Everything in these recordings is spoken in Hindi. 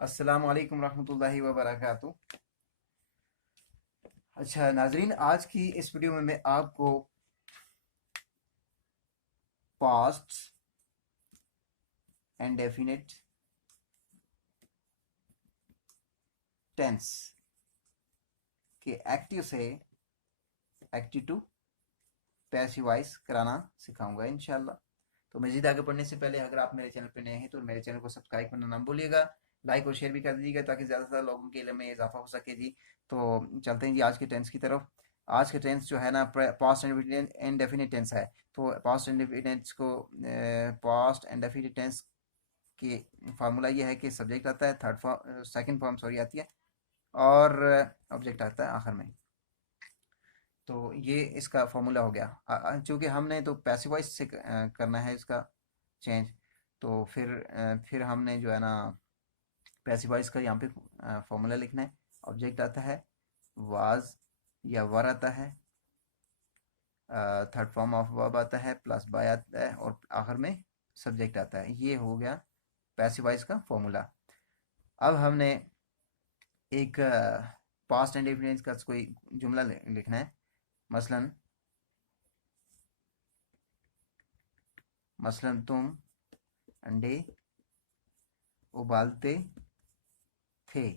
अस्सलामु अलैकुम रहमतुल्लाहि व बरकातुहू। अच्छा नाजरीन, आज की इस वीडियो में मैं आपको पास्ट एंड डेफिनेट टेंस के एक्टिव से एक्टिव टू पैसिवाइज कराना सिखाऊंगा इंशाल्लाह। तो मज़ीद आगे बढ़ने से पहले अगर आप मेरे चैनल पर नए हैं तो मेरे चैनल को सब्सक्राइब करना ना भूलिएगा, लाइक और शेयर भी कर दीजिएगा ताकि ज़्यादा से ज़्यादा लोगों के लिए में इजाफा हो सके जी। तो चलते हैं जी आज के टेंस की तरफ। आज के टेंस जो है ना पास्ट एंड इंडेफिनिट टेंस है। तो पास्ट एंड इंडेफिनिट को पास्ट एंड इंडेफिनिट टेंस की फार्मूला ये है कि सब्जेक्ट आता है third form, second form sorry आती है, और ऑब्जेक्ट आता है आखिर में। तो ये इसका फॉर्मूला हो गया। चूँकि हमने तो पैसिवाइज से करना है इसका चेंज, तो फिर हमने जो है ना पैसिवाइज का यहाँ पे फॉर्मूला लिखना है। ऑब्जेक्ट आता है वाज या वर आता है, थर्ड फॉर्म ऑफ वर्ब आता है, प्लस बाय आता है, और आखिर में सब्जेक्ट आता है। ये हो गया पैसिवाइज का फॉर्मूला। अब हमने एक पास्ट एंड इंडेफिनिट का कोई जुमला लिखना है। मसलन मसलन तुम अंडे उबालते थे।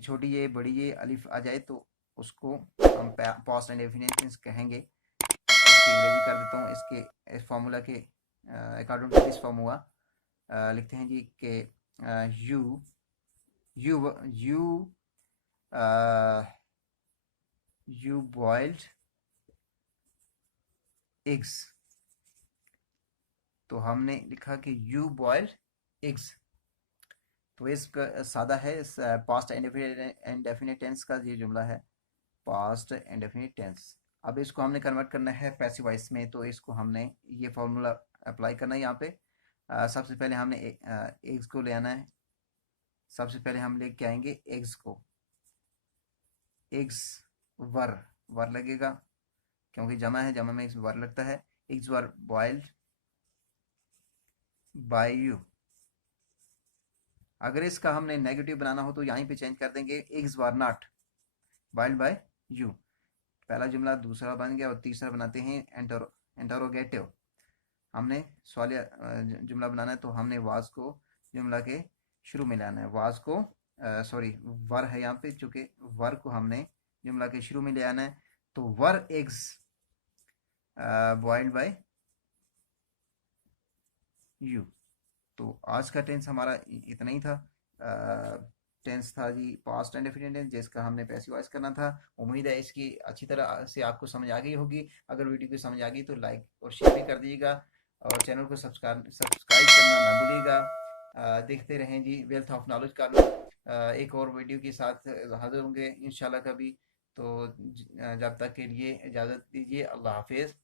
छोटी ये बड़ी ये अलिफ आ जाए तो उसको हम पास्ट एंड इंडेफिनिट कहेंगे। इसकी अंग्रेजी कर देता हूँ। इसके इस फार्मूला के अकॉर्डिंग टू दिस फार्मूला लिखते हैं जी कि you you you you boiled eggs. तो हमने लिखा कि यू बॉइल्ड एग्स। तो इसका सादा है, इस पास्ट इंडेफिनिट टेंस का ये जुमला है, पास्ट इंडेफिनिट टेंस। अब इसको हमने कन्वर्ट करना है पैसिवाइज में, तो इसको हमने ये फॉर्मूला अप्लाई करना है यहाँ पे। सबसे पहले हमने एग्स को ले आना है। सबसे पहले हम लेके आएंगे एग्स को। एग्स वर वर लगेगा क्योंकि जमा है, जमा में वर लगता है। Eggs were boiled by you. अगर इसका हमने नेगेटिव बनाना हो तो यहीं पे चेंज कर देंगे, eggs were not boiled by you. पहला जुमला दूसरा बन गया, और तीसरा बनाते हैं इंटरोगेटिव। हमने सवालिया जुमला बनाना है, तो हमने वाज को जुमला के शुरू में लाना है। वाज को सॉरी वर है यहाँ पे, चूंकि वर को हमने जुमला के शुरू में ले आना है। तो वर एग्स बॉइल्ड बाय यू। तो आज का टेंस हमारा इतना ही था। टेंस था जी पास्ट एंड इंडेफिनिट टेंस, जिसका हमने पैसिवाइज करना था। उम्मीद है इसकी अच्छी तरह से आपको समझ आ गई होगी। अगर वीडियो की समझ आ गई तो लाइक और शेयर भी कर दीजिएगा, और चैनल को सब्सक्राइब करना ना भूलिएगा। देखते रहें जी वेल्थ ऑफ नॉलेज का। एक और वीडियो के साथ हाजिर होंगे इंशाल्लाह कभी। तो जब तक के लिए इजाज़त दीजिए। अल्लाह हाफिज़।